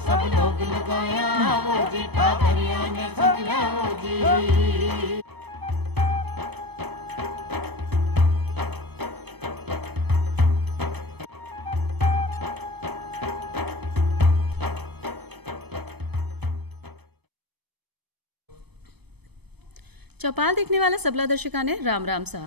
सब लोग लगाया वो जी, ठाकरिया ने समझा वो जी। चौपाल देखने वाला सबला दर्शका ने राम राम सा।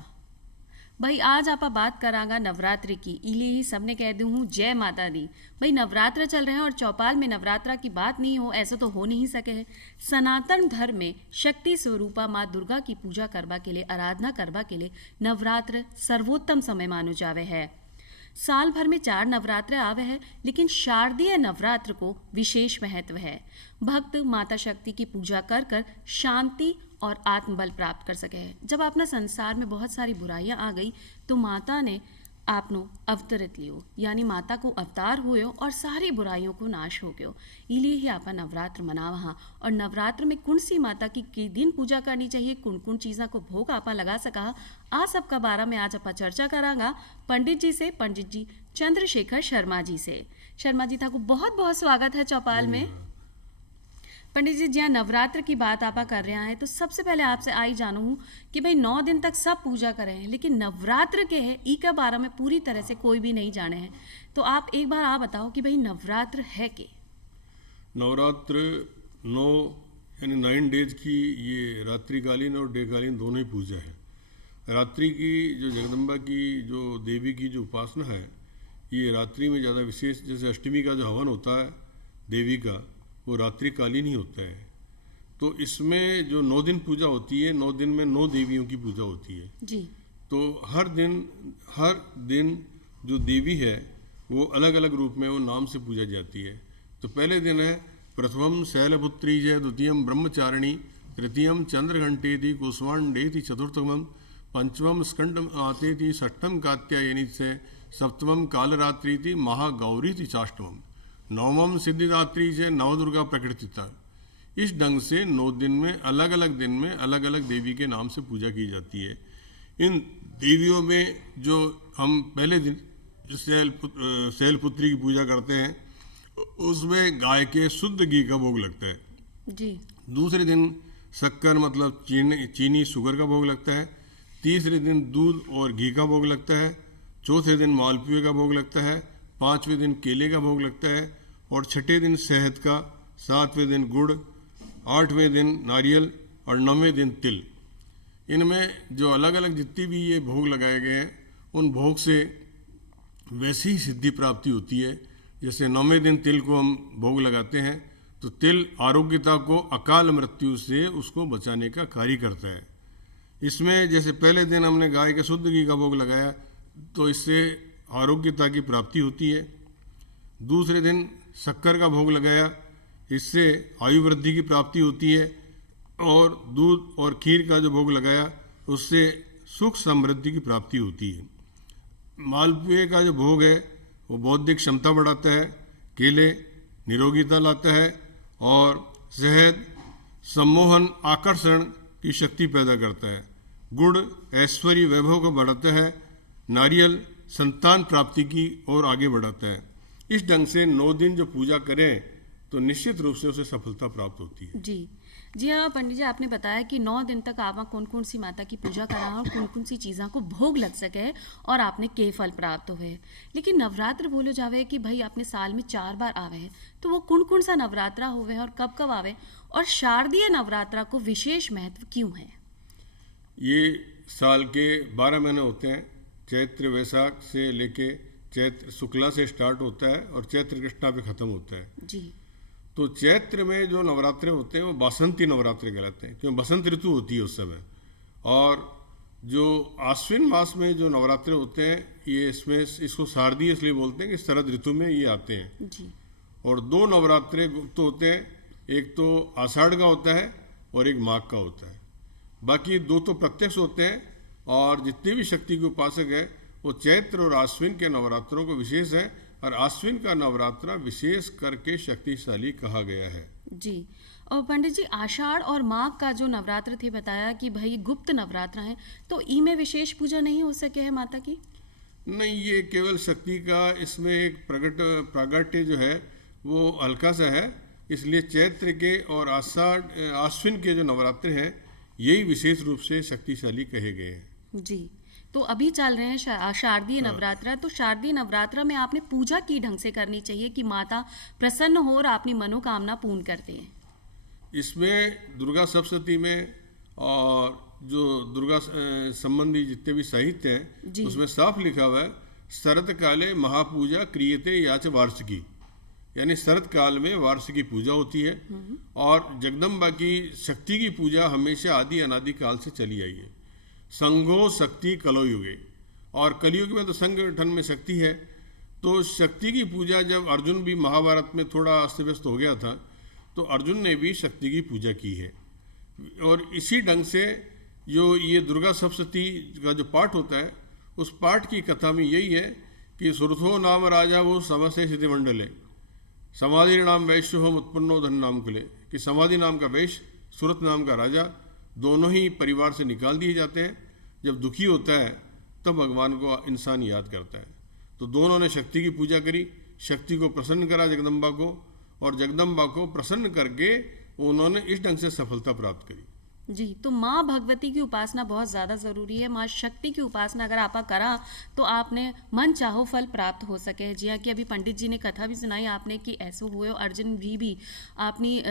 भाई आज आप बात करांगा नवरात्रि की, इले ही सबने कह दूं हूँ जय माता दी। भाई नवरात्र चल रहे हैं और चौपाल में नवरात्रा की बात नहीं हो ऐसा तो हो नहीं सके है। सनातन धर्म में शक्ति स्वरूपा माँ दुर्गा की पूजा करवा के लिए, आराधना करवा के लिए नवरात्र सर्वोत्तम समय मानो जावे है। साल भर में 4 नवरात्र आवे है, लेकिन शारदीय नवरात्र को विशेष महत्व है। भक्त माता शक्ति की पूजा कर कर शांति और आत्मबल प्राप्त कर सके हैं। जब अपना संसार में बहुत सारी बुराइयां आ गई तो माता ने आपनो अवतरित लियो, यानी माता को अवतार हुए और सारी बुराइयों को नाश हो गयो। इलिए ही आपा नवरात्र मनावा हाँ। और नवरात्र में कौन सी माता की दिन पूजा करनी चाहिए, कौन कौन चीज़ा को भोग आपा लगा सका, आ सबका बारे में आज आपा चर्चा करांगा पंडित जी से, पंडित जी चंद्रशेखर शर्मा जी से। शर्मा जी था को बहुत बहुत स्वागत है चौपाल में। पंडित जी जहाँ नवरात्र की बात आपा कर रहे हैं तो सबसे पहले आपसे आई जानू हूँ कि भाई 9 दिन तक सब पूजा करें हैं, लेकिन नवरात्र के है ई का बारे में पूरी तरह से कोई भी नहीं जाने हैं। तो आप एक बार आप बताओ कि भाई नवरात्र है के? नवरात्र 9 यानी 9 डेज की ये रात्रिकालीन और डेकालीन दोनों ही पूजा है। रात्रि की जो जगदम्बा की जो देवी की जो उपासना है, ये रात्रि में ज़्यादा विशेष, जैसे अष्टमी का जो हवन होता है देवी का, वो रात्रिकालीन ही होता है। तो इसमें जो 9 दिन पूजा होती है, 9 दिन में 9 देवियों की पूजा होती है जी। तो हर दिन जो देवी है वो अलग अलग रूप में वो नाम से पूजा जाती है। तो पहले दिन है प्रथमम शैलपुत्री जय, द्वितीयम ब्रह्मचारिणी, तृतीयम चंद्रघंटेति, कुष्मांडेति, चतुर्थमम पंचमम स्कंड आतेति, षष्ठम कात्यायनी से, सप्तमम कालरात्रि, महागौरी चाष्टमम, नवमम सिद्धिदात्री से नवदुर्गा प्रकृतिता। इस ढंग से 9 दिन में अलग अलग दिन में अलग अलग देवी के नाम से पूजा की जाती है। इन देवियों में जो हम पहले दिन शैलपुत्री की पूजा करते हैं उसमें गाय के शुद्ध घी का भोग लगता है जी। दूसरे दिन शक्कर मतलब चीनी शुगर का भोग लगता है। तीसरे दिन दूध और घी का भोग लगता है। चौथे दिन मालपुए का भोग लगता है। पाँचवें दिन केले का भोग लगता है और छठे दिन शहद का, सातवें दिन गुड़, आठवें दिन नारियल और 9वें दिन तिल। इनमें जो अलग अलग जितनी भी ये भोग लगाए गए हैं उन भोग से वैसी ही सिद्धि प्राप्ति होती है। जैसे 9वें दिन तिल को हम भोग लगाते हैं तो तिल आरोग्यता को अकाल मृत्यु से उसको बचाने का कार्य करता है। इसमें जैसे पहले दिन हमने गाय के शुद्ध घी का भोग लगाया तो इससे आरोग्यता की प्राप्ति होती है। दूसरे दिन शक्कर का भोग लगाया, इससे आयु वृद्धि की प्राप्ति होती है। और दूध और खीर का जो भोग लगाया उससे सुख समृद्धि की प्राप्ति होती है। मालपुए का जो भोग है वो बौद्धिक क्षमता बढ़ाता है। केले निरोगिता लाता है और शहद सम्मोहन आकर्षण की शक्ति पैदा करता है। गुड़ ऐश्वर्य वैभव को बढ़ाता है। नारियल संतान प्राप्ति की ओर आगे बढ़ाता है। इस ढंग से 9 दिन जो पूजा करें तो निश्चित रूप से उसे सफलता प्राप्त होती है। जी हाँ पंडित जी, आपने बताया कि 9 दिन तक आप कौन कौन सी माता की पूजा करा और कौन कौन सी चीज़ों को भोग लग सके और आपने के फल प्राप्त हुए। लेकिन नवरात्र बोलो जावे कि भाई आपने साल में 4 बार आवे है, तो वो कौन कौन सा नवरात्रा हुए और कब कब आवे, और शारदीय नवरात्रा को विशेष महत्व क्यों है? ये साल के 12 महीने होते हैं। चैत्र वैशाख से लेके चैत्र शुक्ला से स्टार्ट होता है और चैत्र कृष्णा पे ख़त्म होता है जी। तो चैत्र में जो नवरात्रे होते हैं वो बसंती नवरात्रे कहलाते हैं क्योंकि बसंत ऋतु होती है उस समय। और जो आश्विन मास में जो नवरात्रे होते हैं ये इसमें इसको शारदीय इसलिए बोलते हैं कि शरद ऋतु में ये आते हैं जी। और 2 नवरात्रे तो होते हैं, एक तो आषाढ़ का होता है और एक माघ का होता है। बाकी 2 तो प्रत्यक्ष होते हैं और जितने भी शक्ति के उपासक है वो चैत्र और आश्विन के नवरात्रों को विशेष है और आश्विन का नवरात्रा विशेष करके शक्तिशाली कहा गया है। जी। और पंडित जी आषाढ़ और माघ का जो नवरात्र थे बताया कि भाई गुप्त नवरात्र है, तो ई में विशेष पूजा नहीं हो सके है माता की? नहीं, ये केवल शक्ति का इसमें एक प्रागट्य जो है वो हल्का सा है, इसलिए चैत्र के और आश्विन के जो नवरात्र हैं यही विशेष रूप से शक्तिशाली कहे गए हैं। जी, तो अभी चल रहे हैं शारदीय नवरात्र। तो शारदीय नवरात्र में आपने पूजा की ढंग से करनी चाहिए कि माता प्रसन्न हो और अपनी मनोकामना पूर्ण करते हैं। इसमें दुर्गा सप्तशती में और जो दुर्गा संबंधी जितने भी साहित्य हैं जी। उसमें साफ लिखा हुआ है शरत काले महापूजा क्रियते याच वार्षिकी, यानी शरत काल में वार्षिकी पूजा होती है और जगदम्बा की शक्ति की पूजा हमेशा आदि अनादि काल से चली आई है। संघो शक्ति कलो युगे, और कलयुग में तो संगठन में शक्ति है। तो शक्ति की पूजा जब अर्जुन भी महाभारत में थोड़ा अस्त व्यस्त हो गया था तो अर्जुन ने भी शक्ति की पूजा की है। और इसी ढंग से जो ये दुर्गा सप्तशती का जो पाठ होता है उस पाठ की कथा में यही है कि सुरथो नाम राजा वो समस्य सिद्धि मंडले समाधि नाम वैश्य हो उत्पन्नो धन नाम कुले, कि समाधि नाम का वैश्य, सुरत नाम का राजा दोनों ही परिवार से निकाल दिए जाते हैं। जब दुखी होता है तब भगवान को इंसान याद करता है। तो दोनों ने शक्ति की पूजा करी, शक्ति को प्रसन्न करा जगदम्बा को, और जगदम्बा को प्रसन्न करके उन्होंने इस ढंग से सफलता प्राप्त करी। जी, तो माँ भगवती की उपासना बहुत ज़्यादा ज़रूरी है। माँ शक्ति की उपासना अगर आपा करा तो आपने मन चाहो फल प्राप्त हो सके। जी हाँ, कि अभी पंडित जी ने कथा भी सुनाई आपने कि ऐसे हुए अर्जुन भी अपनी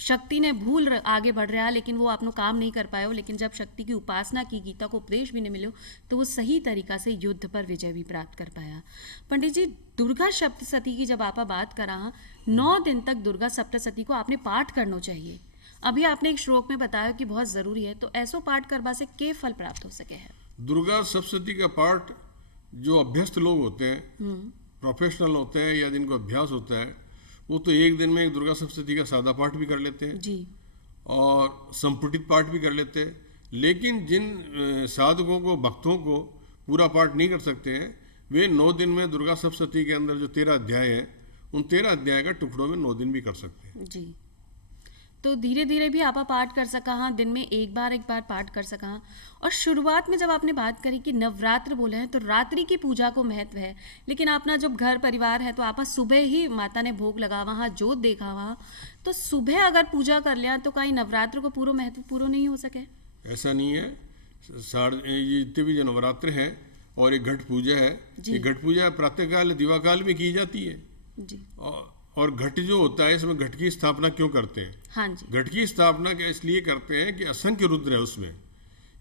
शक्ति ने भूल आगे बढ़ रहा, लेकिन वो आपनो काम नहीं कर पाए हो। लेकिन जब शक्ति की उपासना की, गीता को उपदेश भी नहीं मिलो, तो वो सही तरीका से युद्ध पर विजय भी प्राप्त कर पाया। पंडित जी, दुर्गा सप्तशती की जब आपा बात करा, 9 दिन तक दुर्गा सप्तशती को आपने पाठ करना चाहिए। अभी आपने एक श्लोक में बताया कि बहुत ज़रूरी है, तो ऐसो पाठ करवा से के फल प्राप्त हो सके हैं? दुर्गा सप्तशती का पाठ जो अभ्यस्त लोग होते हैं, प्रोफेशनल होते हैं या जिनको अभ्यास होता है, वो तो एक दिन में एक दुर्गा सप्तशती का सादा पाठ भी कर लेते हैं जी, और संपुटित पाठ भी कर लेते हैं। लेकिन जिन साधकों को, भक्तों को पूरा पाठ नहीं कर सकते हैं, वे 9 दिन में दुर्गा सप्तशती के अंदर जो 13 अध्याय हैं उन 13 अध्याय का टुकड़ों में 9 दिन भी कर सकते हैं। जी, तो धीरे धीरे भी आपा पाठ कर सका, हाँ, दिन में एक बार पाठ कर सका। और शुरुआत में जब आपने बात करी कि नवरात्र बोले हैं तो रात्रि की पूजा को महत्व है, लेकिन अपना जब घर परिवार है तो आपा सुबह ही माता ने भोग लगा, वहाँ जोत देखा, वहाँ तो सुबह अगर पूजा कर लिया तो कहीं नवरात्र को पूरा महत्व पूरा नहीं हो सके? ऐसा नहीं है। ये जितने भी जो नवरात्र हैं और एक घट पूजा है, ये घट पूजा प्रातःकाल दिवाकाल में की जाती है जी। और घट जो होता है इसमें घट की स्थापना क्यों करते हैं? हाँ जी। घट की स्थापना इसलिए करते हैं कि असंख्य रुद्र है उसमें,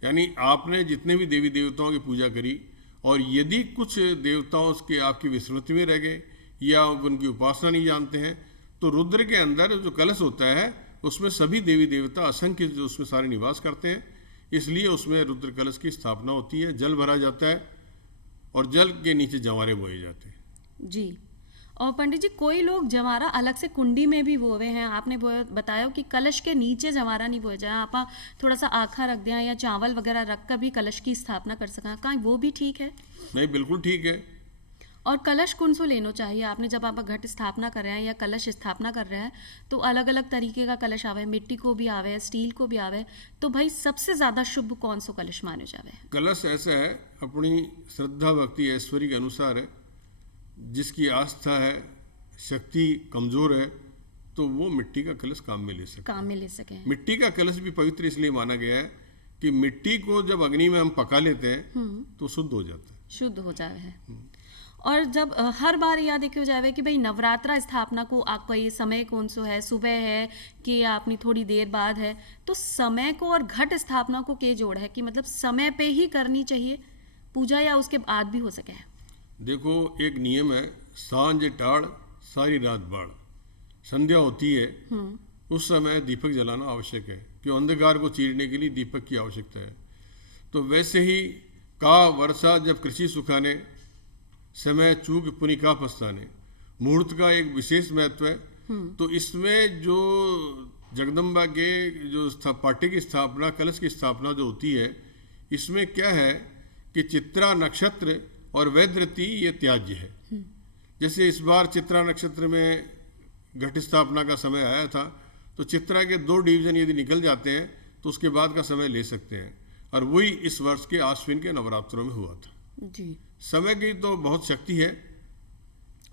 यानी आपने जितने भी देवी देवताओं की पूजा करी और यदि कुछ देवताओं के आपकी विस्मृति में रह गए या उनकी उपासना नहीं जानते हैं, तो रुद्र के अंदर जो कलश होता है उसमें सभी देवी देवता असंख्य जो उसमें सारे निवास करते हैं, इसलिए उसमें रुद्र कलश की स्थापना होती है। जल भरा जाता है और जल के नीचे जंवारे बोए जाते हैं। जी। और पंडित जी, कोई लोग जवारा अलग से कुंडी में भी बोए हैं। आपने बताया कि कलश के नीचे जवारा नहीं बोए जाए, आप थोड़ा सा आखा रख दें या चावल वगैरह रख कर भी कलश की स्थापना कर सकें, कहीं वो भी ठीक है? नहीं, बिल्कुल ठीक है। और कलश कौन सो लेना चाहिए? आपने जब आप घट स्थापना कर रहे हैं या कलश स्थापना कर रहे हैं तो अलग अलग तरीके का कलश आवे, मिट्टी को भी आवे, स्टील को भी आवे, तो भाई सबसे ज़्यादा शुभ कौन सो कलश माने जावे? कलश ऐसा है, अपनी श्रद्धा भक्ति ऐश्वर्य के अनुसार है। जिसकी आस्था है, शक्ति कमजोर है, तो वो मिट्टी का कलश काम में ले सके। मिट्टी का कलश भी पवित्र इसलिए माना गया है कि मिट्टी को जब अग्नि में हम पका लेते हैं तो शुद्ध हो जाता है, शुद्ध हो जाए है। और जब हर बार याद देखियो जावे कि भाई नवरात्रा स्थापना को आपका ये समय कौन सो है, सुबह है कि अपनी थोड़ी देर बाद है, तो समय को और घट स्थापना को के जोड़ है कि मतलब समय पे ही करनी चाहिए पूजा या उसके बाद भी हो सके? देखो, एक नियम है, सांझ टाड़ सारी रात बाढ़। संध्या होती है उस समय दीपक जलाना आवश्यक है, क्यों अंधकार को चीरने के लिए दीपक की आवश्यकता है। तो वैसे ही का वर्षा जब कृषि सुखाने, समय चूक पुनि का पछताने, मुहूर्त का एक विशेष महत्व है। तो इसमें जो जगदम्बा के जो पाटे की स्थापना, कलश की स्थापना जो होती है, इसमें क्या है कि चित्रा नक्षत्र और वैद्रति ये त्याज्य है। जैसे इस बार चित्रा नक्षत्र में घट स्थापना का समय आया था, तो चित्रा के 2 डिवीजन यदि निकल जाते हैं तो उसके बाद का समय ले सकते हैं, और वही इस वर्ष के आश्विन के नवरात्रों में हुआ था। जी। समय की तो बहुत शक्ति है।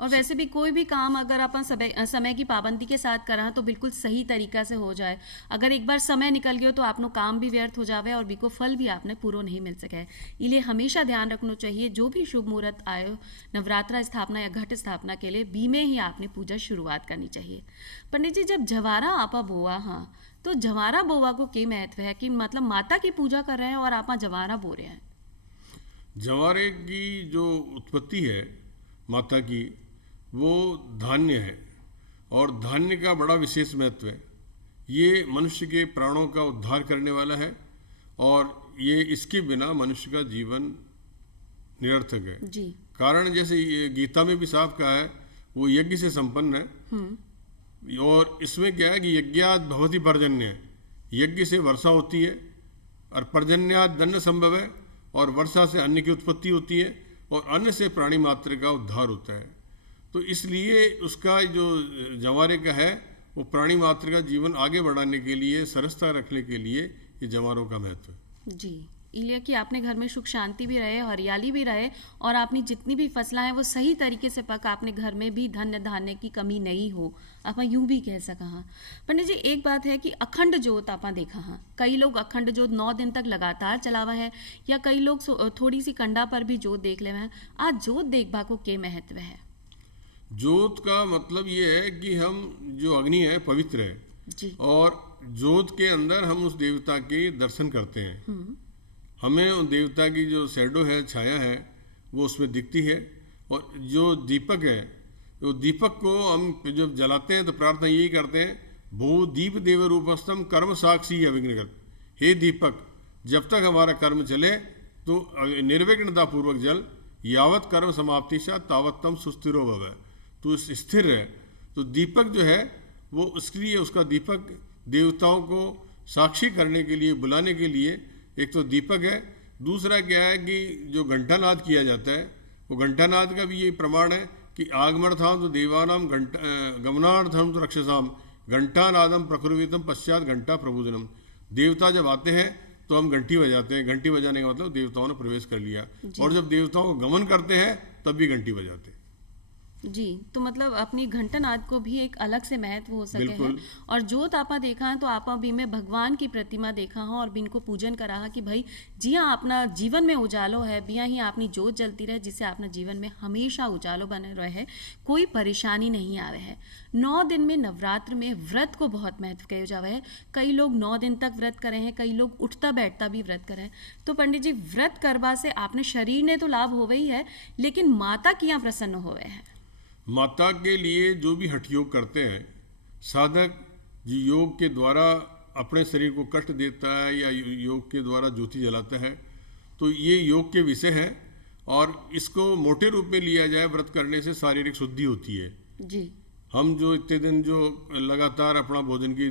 और वैसे भी कोई भी काम अगर अपन समय की पाबंदी के साथ करा तो बिल्कुल सही तरीका से हो जाए। अगर एक बार समय निकल गयो तो आपनो काम भी व्यर्थ हो जावे और बिको फल भी आपने पूरो नहीं मिल सके। इसलिए हमेशा ध्यान रखना चाहिए जो भी शुभ मुहूर्त आयो नवरात्रा स्थापना या घट स्थापना के लिए बी में ही आपने पूजा शुरुआत करनी चाहिए। पंडित जी, जब जवारा आपा बोआ, हाँ, तो जवारा बोवा को क्या महत्व है कि मतलब माता की पूजा कर रहे हैं और आपा जवारा बो रहे हैं? जवारे की जो उत्पत्ति है माता की, वो धान्य है और धान्य का बड़ा विशेष महत्व है। ये मनुष्य के प्राणों का उद्धार करने वाला है और ये इसके बिना मनुष्य का जीवन निरर्थक है जी। कारण जैसे ये गीता में भी साफ कहा है, वो यज्ञ से संपन्न है। और इसमें क्या है कि यज्ञात भवति पर्जन्य है, यज्ञ से वर्षा होती है और पर्जन्यात दन्न संभव है और वर्षा से अन्न की उत्पत्ति होती है और अन्न से प्राणी मात्र का उद्धार होता है। तो इसलिए उसका जो जवारे का है वो प्राणी मात्र का जीवन आगे बढ़ाने के लिए, सरसता रखने के लिए ये जवारों का महत्व है। जी, इसलिए कि आपने घर में सुख शांति भी रहे, हरियाली भी रहे और आपने जितनी भी फसलें हैं वो सही तरीके से पक, आपने घर में भी धन्य धान्य की कमी नहीं हो, आप यूं भी कह सका। हाँ पंडित जी, एक बात है कि अखंड जोत आपा देखा, हाँ कई लोग अखंड जोत 9 दिन तक लगातार चलावा है या कई लोग थोड़ी सी कंडा पर भी जोत देख ले हैं। आज जोत देखभा को क्या महत्व है? जोत का मतलब ये है कि हम जो अग्नि है पवित्र है जी। और जोत के अंदर हम उस देवता के दर्शन करते हैं। हमें उन देवता की जो शैडो है, छाया है, वो उसमें दिखती है। और जो दीपक है, तो दीपक को हम जब जलाते हैं तो प्रार्थना यही करते हैं, भू दीप देव रूपस्थम कर्म साक्षी अविघ्न। हे दीपक, जब तक हमारा कर्म चले तो निर्विघ्नता पूर्वक जल, यावत कर्म समाप्ति सा तावत तम सुस्थिरो भव, तो स्थिर है। तो दीपक जो है वो उसके लिए, उसका दीपक देवताओं को साक्षी करने के लिए, बुलाने के लिए एक तो दीपक है। दूसरा क्या है कि जो घंटानाद किया जाता है, वो घंटानाद का भी यही प्रमाण है कि आगमर्थाम तो देवानाम गमनार्थम तो रक्षसाम घंटानादम प्रकुर्वितम पश्चात घंटा प्रबोधनम। देवता जब आते हैं तो हम घंटी बजाते हैं, घंटी बजाने का मतलब देवताओं ने प्रवेश कर लिया। और जब देवताओं को गमन करते हैं तब भी घंटी बजाते हैं। जी, तो मतलब अपनी घंटानाद को भी एक अलग से महत्व हो सके है। और जोत आपा देखा है तो आपा भी में भगवान की प्रतिमा देखा हो और बिन को पूजन करा कि भाई जी हाँ, अपना जीवन में उजालो है, बिया ही अपनी जोत जलती रहे जिससे अपना जीवन में हमेशा उजालो बने रहे, कोई परेशानी नहीं आवे है। 9 दिन में नवरात्र में व्रत को बहुत महत्व कहो जावे है। कई लोग 9 दिन तक व्रत करें हैं, कई लोग उठता बैठता भी व्रत करें। तो पंडित जी, व्रत करवा से आपने शरीर ने तो लाभ हो ही है, लेकिन माता किया प्रसन्न होवे है? माता के लिए जो भी हठ योग करते हैं, साधक जो योग के द्वारा अपने शरीर को कष्ट देता है या योग के द्वारा ज्योति जलाता है, तो ये योग के विषय है। और इसको मोटे रूप में लिया जाए, व्रत करने से शारीरिक शुद्धि होती है। जी। हम जो इतने दिन जो लगातार अपना भोजन की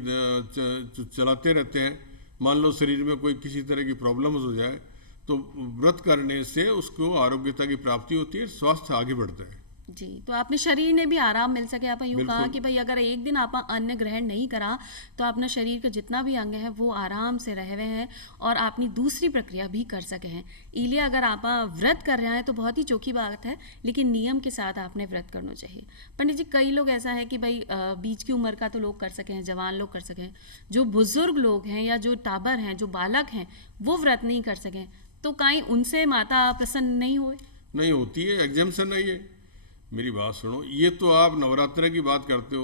चलाते रहते हैं, मान लो शरीर में कोई किसी तरह की प्रॉब्लम हो जाए तो व्रत करने से उसको आरोग्यता की प्राप्ति होती है, स्वास्थ्य आगे बढ़ता है। जी, तो आपने शरीर ने भी आराम मिल सके। आप यूँ कहा कि भाई अगर एक दिन आप अन्न ग्रहण नहीं करा तो अपना शरीर का जितना भी अंग है वो आराम से रहे हुए हैं और अपनी दूसरी प्रक्रिया भी कर सके हैं। इसलिए अगर आप व्रत कर रहे हैं तो बहुत ही चौखी बात है, लेकिन नियम के साथ आपने व्रत करना चाहिए। पंडित जी, कई लोग ऐसा है कि भाई बीच की उम्र का तो लोग कर सकें, जवान लोग कर सकें, जो बुजुर्ग लोग हैं या जो टाबर हैं, जो बालक हैं, वो व्रत नहीं कर सकें, तो कहीं उनसे माता प्रसन्न नहीं हुए? नहीं होती है, एग्जाम्पशन नहीं है। मेरी बात सुनो, ये तो आप नवरात्र की बात करते हो।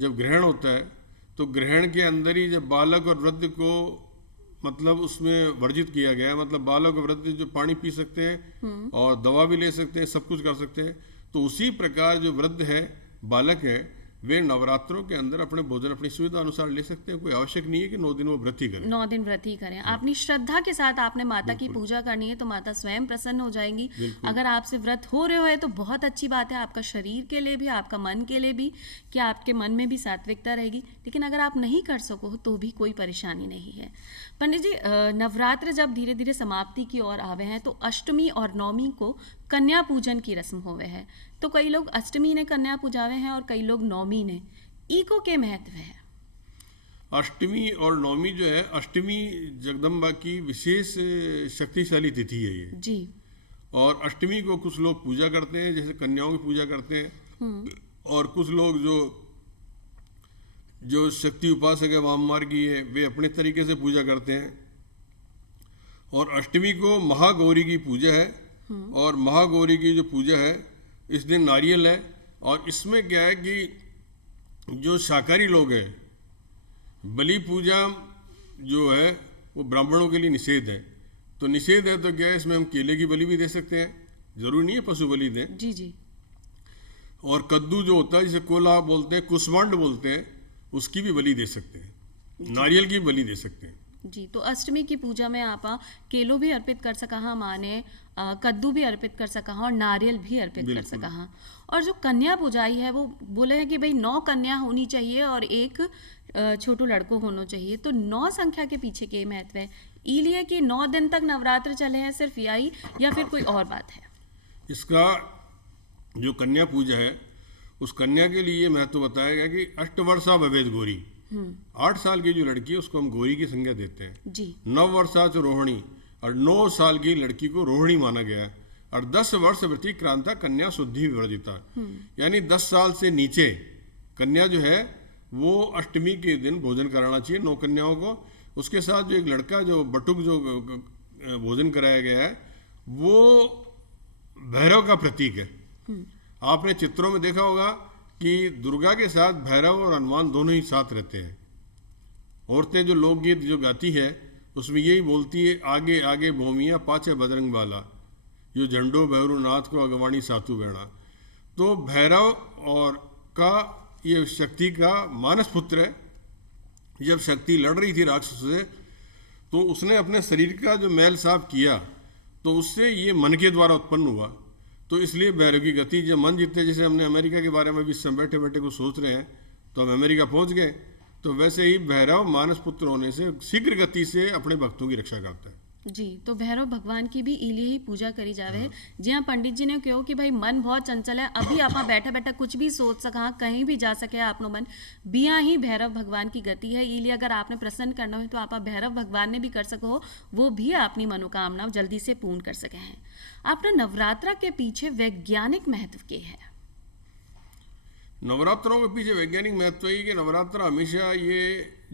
जब ग्रहण होता है तो ग्रहण के अंदर ही जब बालक और वृद्ध को मतलब उसमें वर्जित किया गया है, मतलब बालक और वृद्ध जो पानी पी सकते हैं और दवा भी ले सकते हैं, सब कुछ कर सकते हैं। तो उसी प्रकार जो वृद्ध है, बालक है, वे नवरात्रों के अंदर अपने भोजन अपनी सुविधा अनुसार ले सकते हैं। कोई आवश्यक नहीं है कि 9 दिन वो व्रत ही करें। 9 दिन व्रत ही करें। अपनी श्रद्धा के साथ आपने माता की पूजा करनी है तो माता स्वयं प्रसन्न हो जाएंगी। अगर आपसे व्रत हो रहे हो तो बहुत अच्छी बात है, आपका शरीर के लिए भी, आपका मन के लिए भी, कि आपके मन में भी सात्विकता रहेगी। लेकिन अगर आप नहीं कर सको तो भी कोई परेशानी नहीं है। पंडित जी, नवरात्र जब धीरे धीरे समाप्ति की ओर आवे हैं तो अष्टमी और नवमी को कन्या पूजन की रस्म होवे है। तो कई लोग अष्टमी ने कन्या पूजावे हैं और कई लोग नवमी ने। इको के महत्व है? अष्टमी और नवमी जो है, अष्टमी जगदम्बा की विशेष शक्तिशाली तिथि है ये जी। और अष्टमी को कुछ लोग पूजा करते हैं, जैसे कन्याओं की पूजा करते हैं, और कुछ लोग जो शक्ति उपासक है वाम मार्गी है, वे अपने तरीके से पूजा करते हैं। और अष्टमी को महागौरी की पूजा है, और महागौरी की जो पूजा है इस दिन नारियल है। और इसमें क्या है कि जो शाकाहारी लोग हैं, बलि पूजा जो है वो ब्राह्मणों के लिए निषेध है। तो निषेध है तो क्या है, इसमें हम केले की बलि भी दे सकते हैं, जरूरी नहीं है पशु बलि दें। जी जी। और कद्दू जो होता है जिसे कोला बोलते हैं, कुष्मांड बोलते हैं, उसकी भी बलि दे सकते हैं, नारियल की बलि दे सकते हैं। जी, तो अष्टमी की पूजा में आप केलो भी अर्पित कर सका हाँ, माने कद्दू भी अर्पित कर सका हाँ, और नारियल भी अर्पित कर सका हाँ। और जो कन्या पूजाई है वो बोले हैं कि भाई 9 कन्या होनी चाहिए और एक छोटू लड़को होना चाहिए। तो 9 संख्या के पीछे के महत्व है, इसलिए कि 9 दिन तक नवरात्र चले हैं, सिर्फ यही या फिर कोई और बात है? इसका जो कन्या पूजा है उस कन्या के लिए महत्व बताया गया कि अष्टवर्षा भवेद गौरी, 8 साल की जो लड़की है उसको हम गौरी की संज्ञा देते हैं जी। 9 वर्षा च रोहिणी, और 9 साल की लड़की को रोहिणी माना गया है। और 10 वर्ष व्यतिक्रांता कन्या शुद्धि विवर्जिता, यानी 10 साल से नीचे कन्या जो है वो अष्टमी के दिन भोजन कराना चाहिए 9 कन्याओं को। उसके साथ जो एक लड़का जो बटुक जो भोजन कराया गया है वो भैरव का प्रतीक है। आपने चित्रों में देखा होगा कि दुर्गा के साथ भैरव और हनुमान दोनों ही साथ रहते हैं। औरतें जो लोकगीत जो गाती है उसमें यही बोलती है, आगे आगे भूमिया पाछे बजरंग बाला, यो झंडो भैरवनाथ को अगवाणी सातु बेड़ा। तो भैरव और का ये शक्ति का मानस पुत्र है। जब शक्ति लड़ रही थी राक्षस से तो उसने अपने शरीर का जो मैल साफ किया तो उससे ये मन के द्वारा उत्पन्न हुआ। तो इसलिए भैरव की गति जब मन जीतते, जैसे हमने अमेरिका के बारे में भी इस समय बैठे बैठे को सोच रहे हैं तो हम अमेरिका पहुंच गए, तो वैसे ही भैरव मानस पुत्र होने से शीघ्र गति से अपने भक्तों की रक्षा करता है। जी, तो भैरव भगवान की भी इलिए ही पूजा करी जावे है। जी हाँ, पंडित जी ने कहो कि भाई मन बहुत चंचल है, अभी आप बैठा बैठा कुछ भी सोच सका, कहीं भी जा सके आपनो मन, बिया ही भैरव भगवान की गति है। इलिए अगर आपने प्रसन्न करना हो तो आप भैरव भगवान ने भी कर सको, वो भी अपनी मनोकामना जल्दी से पूर्ण कर सके हैं। आपने नवरात्रा के पीछे वैज्ञानिक महत्व के है? नवरात्रों के पीछे वैज्ञानिक महत्व है कि नवरात्र हमेशा ये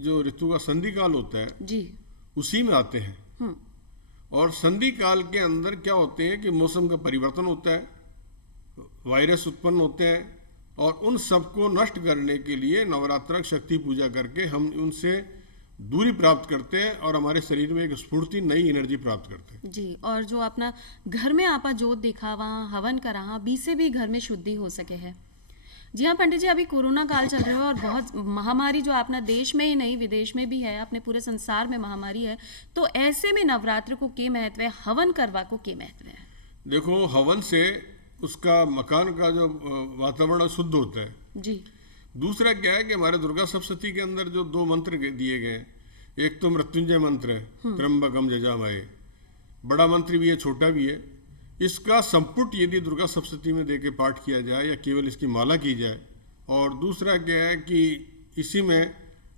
जो ऋतु का संधि काल होता है जी, उसी में आते हैं। और संधि काल के अंदर क्या होते हैं कि मौसम का परिवर्तन होता है, वायरस उत्पन्न होते हैं, और उन सबको नष्ट करने के लिए नवरात्र शक्ति पूजा करके हम उनसे दूरी प्राप्त करते हैं और हमारे शरीर में एक स्फूर्ति नई एनर्जी प्राप्त करते हैं। जी, और जो अपना घर में आपा जोत देखा वहाँ हवन करा बी से भी घर में शुद्धि हो सके है। जी हाँ पंडित जी, अभी कोरोना काल चल रहा है और बहुत महामारी जो अपना देश में ही नहीं विदेश में भी है, अपने पूरे संसार में महामारी है, तो ऐसे में नवरात्र को के महत्व है, हवन करवा को के महत्व है? देखो, हवन से उसका मकान का जो वातावरण शुद्ध होता है जी। दूसरा क्या है कि हमारे दुर्गा सप्तशती के अंदर जो 2 मंत्र दिए गए हैं, एक तो मृत्युंजय मंत्र है, त्र्यंबकम यजामहे, बड़ा मंत्र भी है छोटा भी है। इसका संपुट यदि दुर्गा सप्तशती में देके पाठ किया जाए या केवल इसकी माला की जाए, और दूसरा क्या है कि इसी में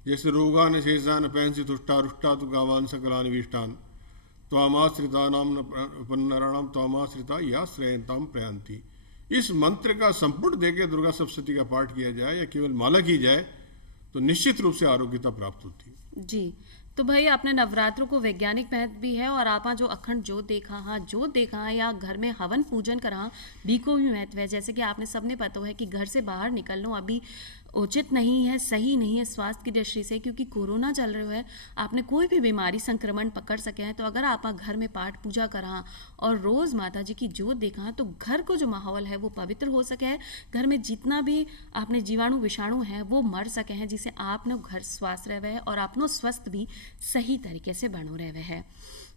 जैसे रोगान शेषान पैंसी तुष्टा रुष्टा तु गावान सकलान विष्टान त्वामाश्रिता नाम पन्नराणाम त्वामाश्रिता या श्रेयताम प्रयांति, इस मंत्र का संपुट देके दुर्गा सप्तशती का पाठ किया जाए या केवल माला की जाए तो निश्चित रूप से आरोग्यता प्राप्त होती है। जी, तो भाई आपने नवरात्रों को वैज्ञानिक महत्व भी है और आपा जो अखंड जोत देखा है या घर में हवन पूजन करा भी को भी महत्व है। जैसे कि आपने सबने पता है कि घर से बाहर निकलना अभी उचित नहीं है, सही नहीं है स्वास्थ्य की दृष्टि से, क्योंकि कोरोना चल रहा है, आपने कोई भी बीमारी संक्रमण पकड़ सके हैं। तो अगर आप घर में पाठ पूजा करा और रोज माता जी की जोत देखा तो घर को जो माहौल है वो पवित्र हो सके है, घर में जितना भी आपने जीवाणु विषाणु है वो मर सके हैं, जिससे आपने घर स्वस्थ रहे है और अपनो स्वस्थ भी सही तरीके से बनो रहे है।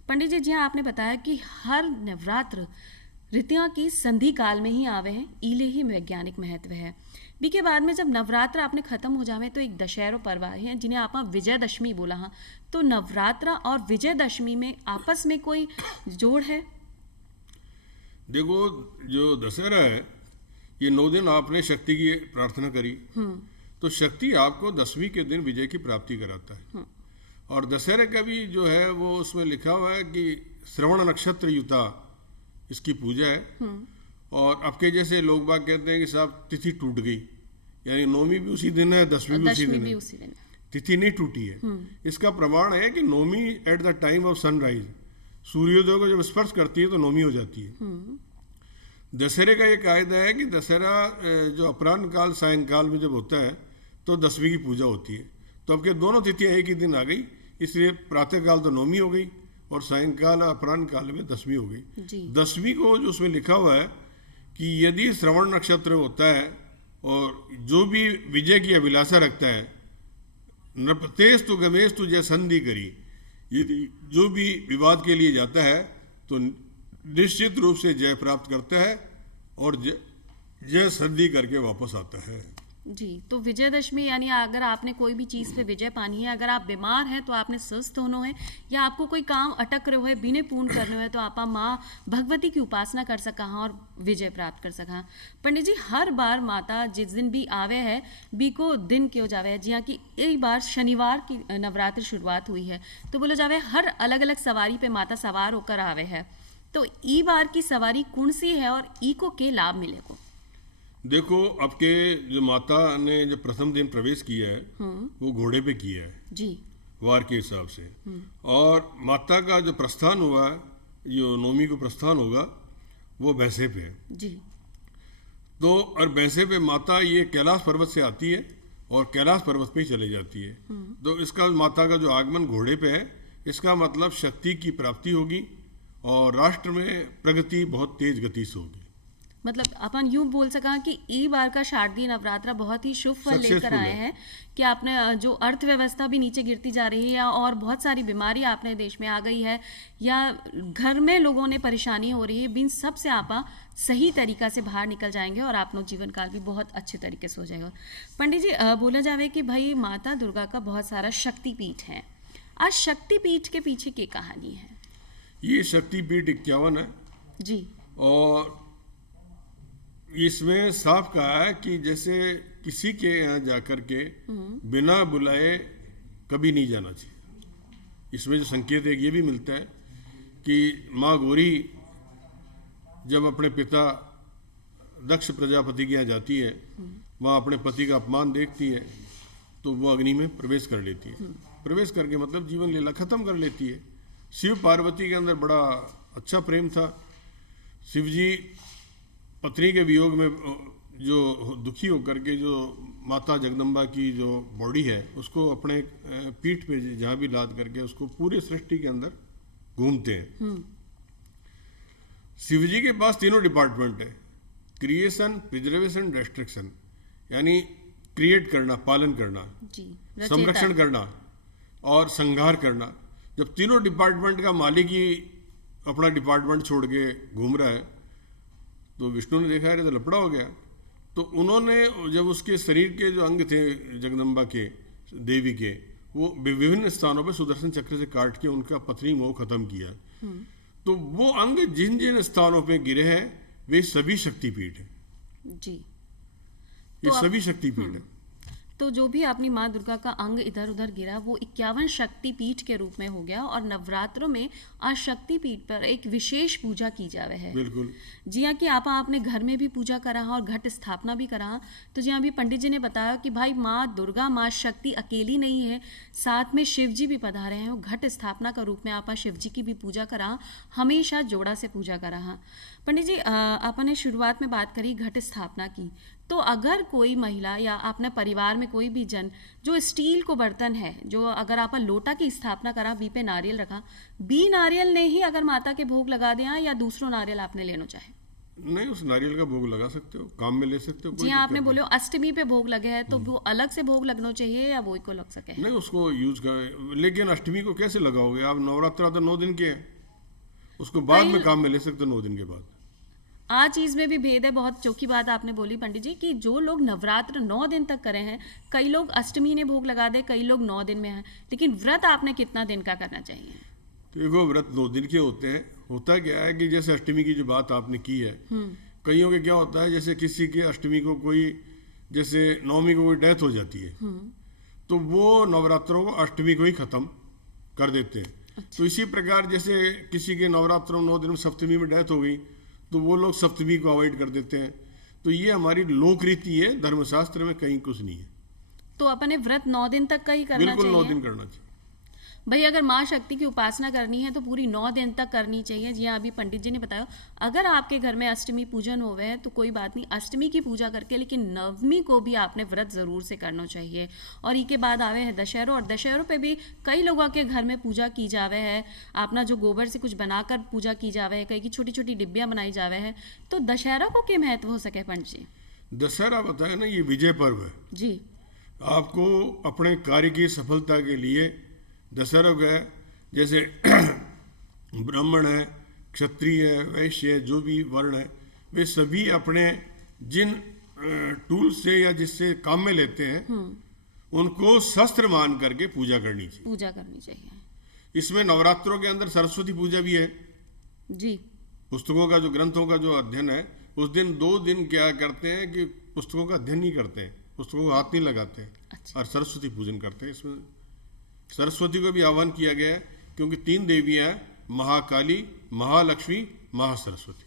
पंडित जी, जहाँ आपने बताया कि हर नवरात्र ऋतिया की संधि काल में ही आवे हैं, इले ही वैज्ञानिक महत्व है। बी के बाद में जब नवरात्र आपने खत्म हो जावे तो एक दशहरा पर्व है जिन्हें आप विजयदशमी बोला हाँ, तो नवरात्र और विजयदशमी में आपस में कोई जोड़ है? देखो, जो दशहरा है ये 9 दिन आपने शक्ति की प्रार्थना करी तो शक्ति आपको 10वीं के दिन विजय की प्राप्ति कराता है। और दशहरे का भी जो है वो उसमें लिखा हुआ है कि श्रवण नक्षत्र युता इसकी पूजा है। और अब के जैसे लोग बाग कहते हैं कि साहब तिथि टूट गई, यानी नौवीं भी उसी दिन है, दसवीं भी उसी दशमी दिन भी है, उसी दिन है। तिथि नहीं टूटी है। इसका प्रमाण है कि Navami at the time of sunrise, सूर्योदय को जब स्पर्श करती है तो नौमी हो जाती है। दशहरे का ये कायदा है कि दशहरा जो अपराह्न काल सायंकाल में जब होता है तो दसवीं की पूजा होती है। तो अब के दोनों तिथियां एक ही दिन आ गई, इसलिए प्रातः काल तो नौमी हो गई और सायंकाल अपराह्न काल में दसवीं हो गई। जी। दसवीं को जो उसमें लिखा हुआ है कि यदि श्रवण नक्षत्र होता है और जो भी विजय की अभिलाषा रखता है, नृपतेश तो गमेश तो जय संधि करी, यदि जो भी विवाद के लिए जाता है तो निश्चित रूप से जय प्राप्त करता है और जय संधि करके वापस आता है। जी, तो विजयदशमी यानी अगर आपने कोई भी चीज़ पे विजय पानी है, अगर आप बीमार हैं तो आपने स्वस्थ होना है, या आपको कोई काम अटक रहे हो है बिने पूर्ण करने है तो आप माँ भगवती की उपासना कर सका और विजय प्राप्त कर सका। पंडित जी, हर बार माता जिस दिन भी आवे है बी को दिन क्यों जावे है, जी हाँ कि यही बार शनिवार की नवरात्र शुरुआत हुई है तो बोलो जावे हर अलग अलग सवारी पे माता सवार होकर आवे है, तो ई बार की सवारी कौन सी है और ई को के लाभ मिले को? देखो, अब के जो माता ने जो प्रथम दिन प्रवेश किया है वो घोड़े पे किया है जी, वार के हिसाब से, और माता का जो प्रस्थान हुआ है, जो नौमी को प्रस्थान होगा वो भैंसे पे है जी। तो और भैंसे पे माता ये कैलाश पर्वत से आती है और कैलाश पर्वत पे ही चले जाती है। तो इसका माता का जो आगमन घोड़े पे है, इसका मतलब शक्ति की प्राप्ति होगी और राष्ट्र में प्रगति बहुत तेज गति से होगी। मतलब अपन यूं बोल सका कि ई बार का शारदीय नवरात्रा बहुत ही शुभ फल लेकर Successful आए है। हैं कि आपने जो अर्थव्यवस्था भी नीचे गिरती जा रही है या और बहुत सारी बीमारी अपने देश में आ गई है या घर में लोगों ने परेशानी हो रही है, बिन सब से आप सही तरीका से बाहर निकल जाएंगे और आपनो जीवन काल भी बहुत अच्छे तरीके से हो जाएगा। पंडित जी, बोला जावे कि भाई माता दुर्गा का बहुत सारा शक्तिपीठ है, आज शक्तिपीठ के पीछे की कहानी है? ये शक्तिपीठ 51 है जी, और इसमें साफ कहा है कि जैसे किसी के यहाँ जाकर के बिना बुलाए कभी नहीं जाना चाहिए। इसमें जो संकेत एक ये भी मिलता है कि माँ गौरी जब अपने पिता दक्ष प्रजापति के यहाँ जाती है, वहाँ अपने पति का अपमान देखती है तो वो अग्नि में प्रवेश कर लेती है। प्रवेश करके मतलब जीवन लीला खत्म कर लेती है। शिव पार्वती के अंदर बड़ा अच्छा प्रेम था। शिव जी पत्नी के वियोग में जो दुखी होकर के जो माता जगदम्बा की जो बॉडी है उसको अपने पीठ पे जहाँ भी लाद करके उसको पूरे सृष्टि के अंदर घूमते हैं। शिव जी के पास तीनों डिपार्टमेंट है, क्रिएशन, प्रिजर्वेशन, रेस्ट्रिक्शन, यानी क्रिएट करना, पालन करना, जी, संरक्षण करना और संहार करना। जब तीनों डिपार्टमेंट का मालिक ही अपना डिपार्टमेंट छोड़ के घूम रहा है तो विष्णु ने देखा है तो लफड़ा हो गया। तो उन्होंने जब उसके शरीर के जो अंग थे जगदम्बा के, देवी के, वो विभिन्न स्थानों पर सुदर्शन चक्र से काट के उनका पथरी मोह खत्म किया। तो वो अंग जिन जिन स्थानों पे गिरे हैं वे सभी शक्तिपीठ हैं। जी, ये तो सभी शक्तिपीठ है। तो जो भी अपनी माँ दुर्गा का अंग इधर उधर गिरा वो 51 शक्तिपीठ के रूप में हो गया और नवरात्रों में आज शक्तिपीठ पर एक विशेष पूजा की जावे है। बिल्कुल जी हाँ, कि आप आपने घर में भी पूजा करा और घट स्थापना भी करा। तो जी हाँ, अभी पंडित जी ने बताया कि भाई माँ दुर्गा, माँ शक्ति अकेली नहीं है, साथ में शिव जी भी पधारे हैं। वो घट स्थापना का रूप में आप शिव जी की भी पूजा करा, हमेशा जोड़ा से पूजा करा। पंडित जी, आपने शुरुआत में बात करी घट स्थापना की, तो अगर कोई महिला या अपने परिवार में कोई भी जन जो स्टील को बर्तन है, जो अगर आप लोटा की स्थापना करा, बी पे नारियल रखा, बी नारियल ने ही अगर माता के भोग लगा दिया या दूसरों नारियल आपने लेना चाहे? नहीं, उस नारियल का भोग लगा सकते हो, काम में ले सकते हो। जी हाँ, आपने बोले अष्टमी पे भोग लगे हैं तो वो अलग से भोग लगना चाहिए या वो को लग सके? नहीं, उसको यूज कर, लेकिन अष्टमी को कैसे लगाओगे आप? नवरात्रा तो 9 दिन के हैं, उसको बाद में काम में ले सकते हो 9 दिन के बाद। आज चीज में भी भेद है। बहुत चौकी बात आपने बोली पंडित जी कि जो लोग नवरात्र 9 दिन तक करे हैं, कई लोग अष्टमी ने भोग लगा दे, कई लोग 9 दिन में हैं, लेकिन व्रत आपने कितना दिन का करना चाहिए? देखो, व्रत 2 दिन के होते हैं। होता क्या है कि जैसे अष्टमी की जो बात आपने की है, कईयों के क्या होता है, जैसे किसी के अष्टमी को कोई, जैसे नवमी को कोई डेथ हो जाती है तो वो नवरात्रों को अष्टमी को ही खत्म कर देते हैं। तो इसी प्रकार जैसे किसी के नवरात्रों 9 दिन में सप्तमी में डेथ हो गई तो वो लोग सप्तमी को अवॉइड कर देते हैं। तो ये हमारी लोक रीति है, धर्मशास्त्र में कहीं कुछ नहीं है। तो अपने व्रत 9 दिन तक का ही करना बिल्कुल 9 चाहिए। दिन करना चाहिए। भाई अगर माँ शक्ति की उपासना करनी है तो पूरी 9 दिन तक करनी चाहिए। जी हाँ, अभी पंडित जी ने बताया, अगर आपके घर में अष्टमी पूजन होवे है तो कोई बात नहीं, अष्टमी की पूजा करके, लेकिन नवमी को भी आपने व्रत जरूर से करना चाहिए। और ई के बाद आवे है दशहरा, और दशहरों पे भी कई लोगों के घर में पूजा की जावे है, अपना जो गोबर से कुछ बनाकर पूजा की जावे है, कई की छोटी छोटी डिब्बियाँ बनाई जावे है। तो दशहरा को क्या महत्व हो सके पंडित जी? दशहरा बताया ना, ये विजय पर्व है। जी। आपको अपने कार्य की सफलता के लिए दशहरा का, जैसे ब्राह्मण है, क्षत्रिय है, वैश्य है, जो भी वर्ण है, वे सभी अपने जिन टूल से या जिससे काम में लेते हैं उनको शस्त्र मान करके पूजा करनी चाहिए। पूजा करनी चाहिए। इसमें नवरात्रों के अंदर सरस्वती पूजा भी है। जी। पुस्तकों का जो, ग्रंथों का जो अध्ययन है, उस दिन 2 दिन क्या करते हैं कि पुस्तकों का अध्ययन नहीं करते हैं, पुस्तकों को हाथ नहीं लगाते हैं। अच्छा। और सरस्वती पूजन करते हैं। इसमें सरस्वती को भी आह्वान किया गया है, क्योंकि 3 देवियां हैं, महाकाली, महालक्ष्मी, महासरस्वती।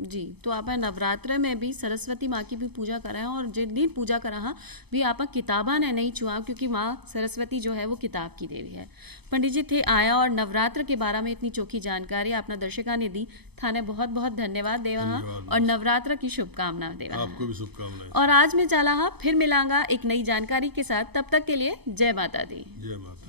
जी। तो आप नवरात्र में भी सरस्वती माँ की भी पूजा करें, और जिन दिन पूजा करा भी आप किताबा ने नहीं छुआ, क्योंकि माँ सरस्वती जो है वो किताब की देवी है। पंडित जी थे आया और नवरात्र के बारे में इतनी चोखी जानकारी अपना दर्शका ने दी, थाने बहुत बहुत धन्यवाद देवा और नवरात्र की शुभकामनाएं देवा। आपको भी शुभकामनाएं। और आज मैं चला फिर मिलांगा एक नई जानकारी के साथ, तब तक के लिए जय माता दी। जय माता।